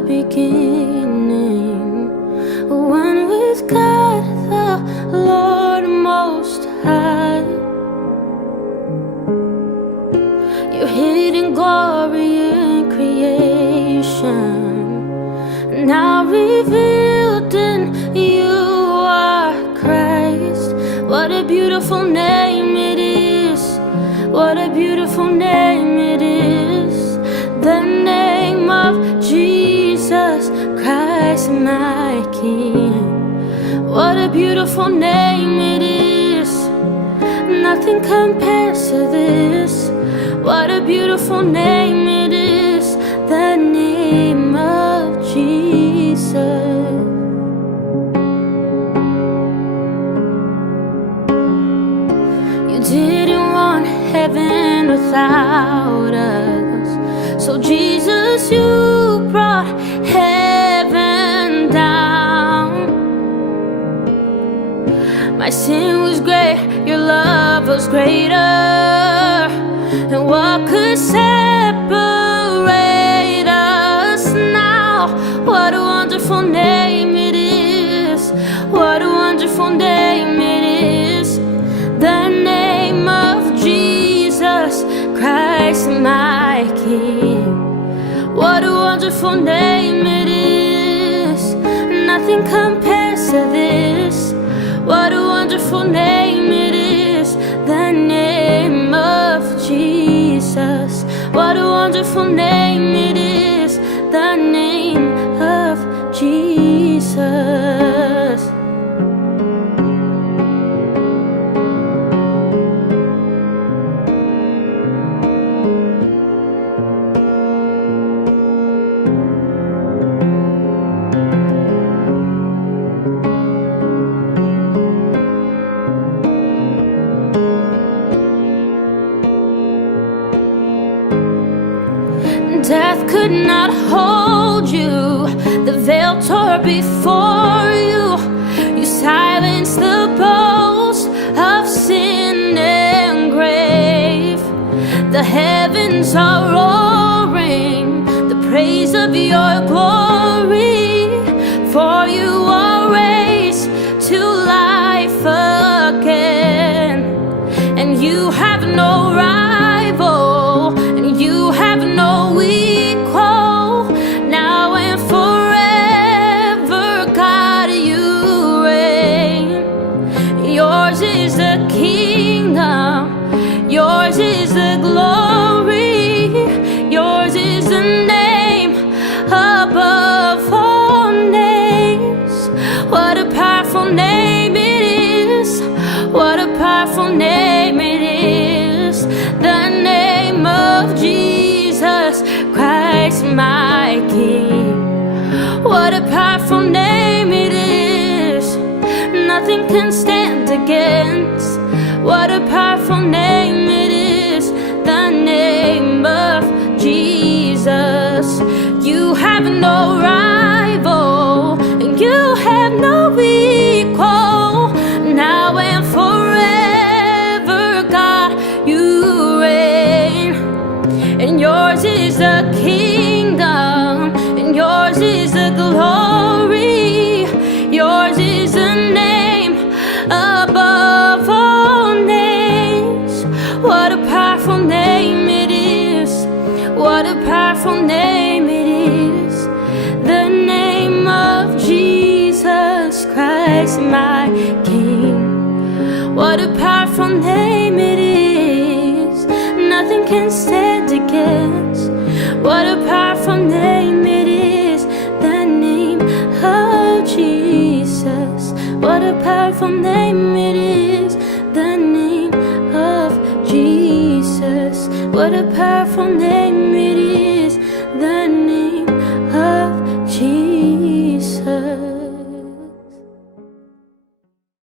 the beginning, one with God the Lord Most High. Your hidden glory in creation, now revealed in you are Christ. What a beautiful name it is, what a beautiful name it is, the name of Jesus Christ my King. What a beautiful name it is, nothing compares to this. What a beautiful name it is, the name of Jesus. You didn't want heaven without us, so Jesus, you brought heaven down. My sin was great, your love was greater. And what could separate us now? What a wonderful name it is, what a wonderful name it is, the name of Jesus Christ my King. What a wonderful name it is, nothing compares to this. What a wonderful name it is, the name of Jesus. What a wonderful name it is, the name of Jesus. Death could not hold you, the veil tore before you. You silenced the boast of sin and grave. The heavens are roaring the praise of your glory, for you are raised to life again. And you have no rival, and you have no equal. Now and forever, God, you reign. Yours is the kingdom, yours is the glory, yours is the name above all names. What a powerful name it is, what a powerful name it is, the name of Jesus Christ my King. What a powerful name it is, nothing can stand against. What a powerful name it is, the name of Jesus. You have no rival, and you have no equal. Now and forever, God, you reign. And yours is the kingdom, and yours is the glory, yours is the name above all names. What a powerful name it is, what a powerful name it is, the name of Jesus Christ my King. What a powerful name it is, nothing can stand against. What a powerful name it is, the name of Jesus. What a powerful name it is, the name of Jesus. What a powerful name it is.